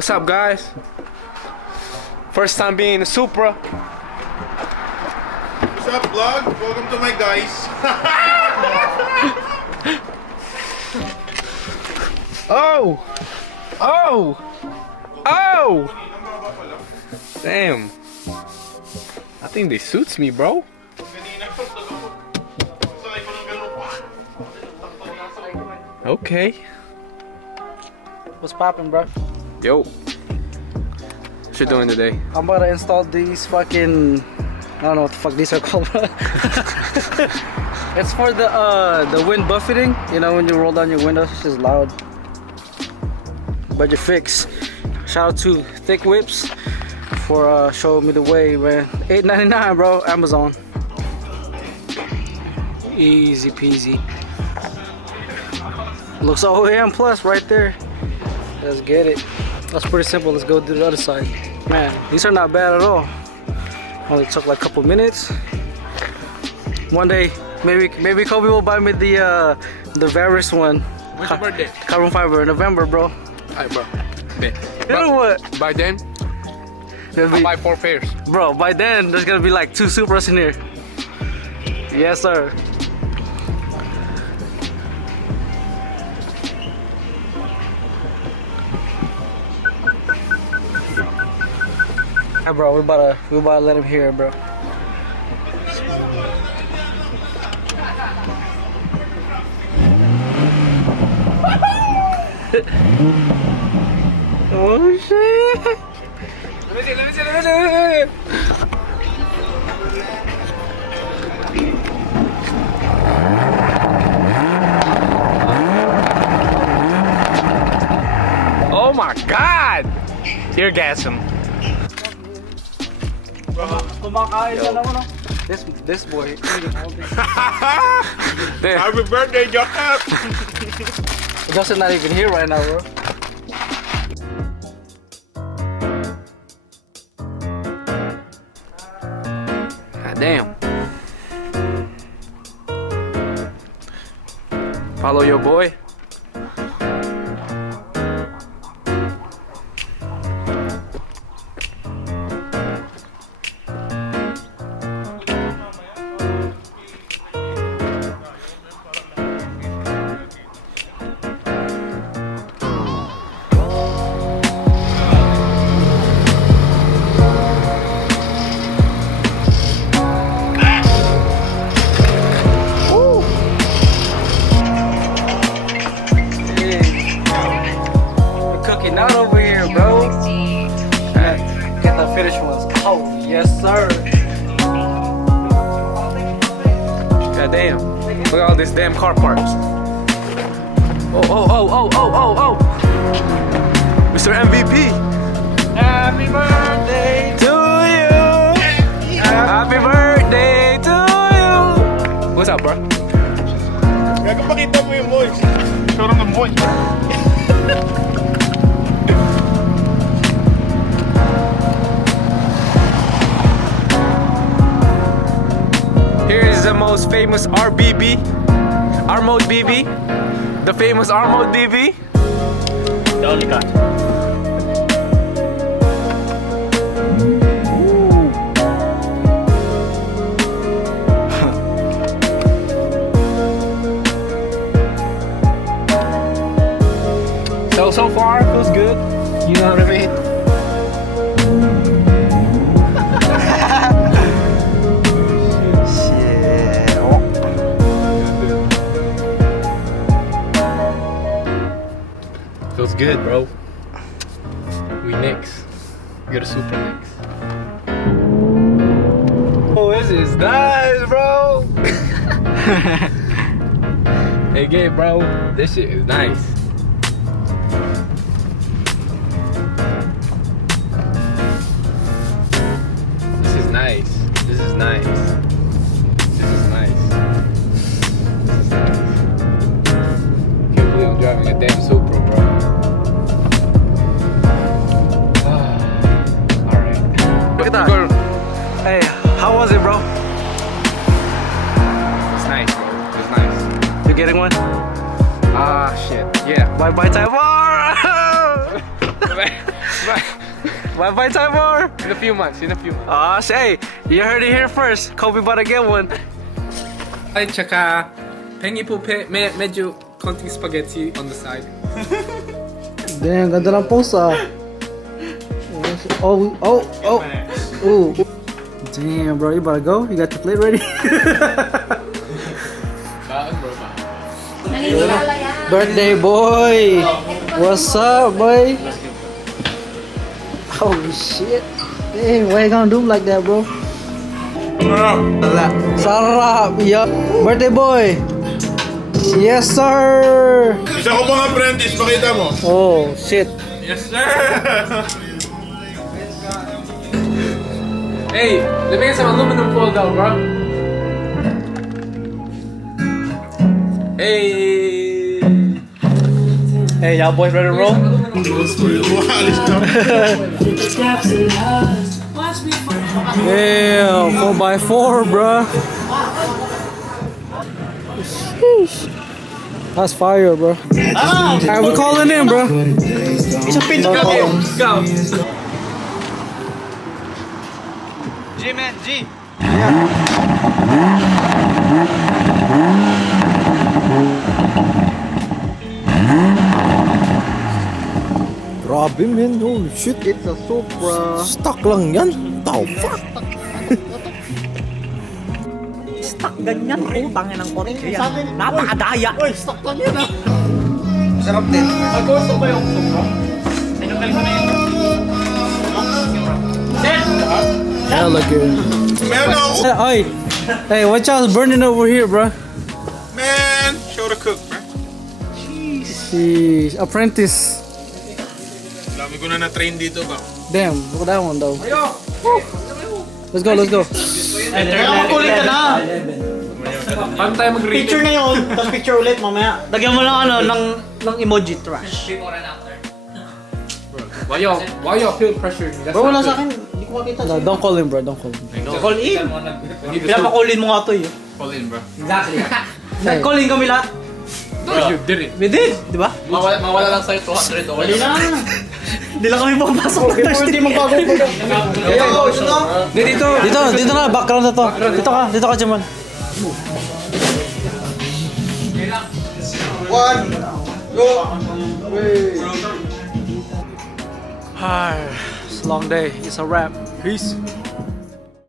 What's up, guys? First time being in the Supra. What's up, vlog? Welcome to my guys. Oh! Oh! Oh! Damn. I think this suits me, bro. Okay. What's poppin', bro? Yo. What you doing today? I'm about to install these fucking... I don't know what the fuck these are called, bro. It's for the wind buffeting. You know, when you roll down your windows, it's just loud. Budget fix. Shout out to Thicwhips for showing me the way, man. $8.99, bro. Amazon. Easy peasy. Looks OEM plus right there. Let's get it. That's pretty simple. Let's go to the other side. Man, these are not bad at all. Only took like a couple minutes. One day, maybe Kobe will buy me the Varus one. When's your birthday? Carbon fiber in November, bro. Alright, bro. Bet. You know what? By then, I'll buy 4 pairs. Bro, by then there's gonna be like 2 Supras in here. Yes, sir. Hey, bro, we about to let him hear it, bro. Oh shit! Let me see. Oh my God! Tear gas him. Kumakain na naman, no? This boy. Happy birthday, Jacob! Justin's not even here right now, bro. God damn. Follow your boy. Out over here, bro. Get the finished ones. Oh, yes, sir. God damn. Look at all these damn car parts. Oh. Mr. MVP. Happy birthday To you. Happy birthday to you. What's up, bro? Gago, pakita mo yung boys. Showroom ng boys. Here is the most famous RBB, R-Mode BB, the famous R-Mode BB. The only guy. So far, feels good. You know what I mean? Feels good, bro. We next. We got a super next. Oh, this is nice, bro. Hey, Gabe, bro. This shit is nice. This is nice. This is nice. This is nice. This is nice. Can't believe I'm driving a damn Supra, bro. Alright. Look at that. Hey, how was it, bro? It's nice, bro. It's nice. You getting one? Ah, shit. Yeah. Bye bye, Taiwan! Bye-bye, Timor! In a few months. Say, you heard it here first. Kobe about to get one. Ay, tsaka, pengi po medyo konting spaghetti on the side. Damn, ganda ng pose Oh. Ooh. Damn, bro, you about to go? You got your plate ready? Birthday boy! What's up, boy? Holy shit. Damn, why you gonna do like that, bro? Sarap! Yup! Birthday boy! Yes, sir! Isa ko pang apprentice, pakita mo. Oh, shit. Yes, sir! Hey, let me get some aluminum foil down, bro. Hey! Hey, y'all boys ready to roll? Damn, 4x4, bruh. Sheesh. That's fire, bro. Alright, we're calling in, bro. Isang pinto ka kayo. Go! G, man, G. Grabe, man. Holy shit. It's a supra. Stuck lang yan. Tau, fuck. Stuck ganyan, utangin ng kotse yan. Napakadaya. Uy, stock lang yan ah. Sarap din. Gusto ba yung supra? Sinungal ko na yun. Hella good. Meron ako. Hey, hey, what y'all's burning over here, bro? Man, show the cook, bro. Sheesh. Apprentice. Dami ko na na-train dito ba? Damn, look at that one, though. Let's go, let's go. Kulit ka na. Paano tayo mag-read? Picture ngayon, tapos picture ulit mamaya. Lagyan mo lang ng emoji trash. Why y'all feel pressure? That's Bro, wala not sa good. akin. Hindi ko makita. No, don't call him, bro. Don't call him. Call in. We need to Pinapakulin mo nga to eh. call in, bro. Exactly. Nag-call in kami lahat. No, you didn't. We did, di ba? Mawala lang sa'yo $200. Dali na. Hindi lang kami papasok ng Thursday. Hindi dito. Dito na, background na to. Dito ka, Jamal. It's a long day. It's a wrap. Peace.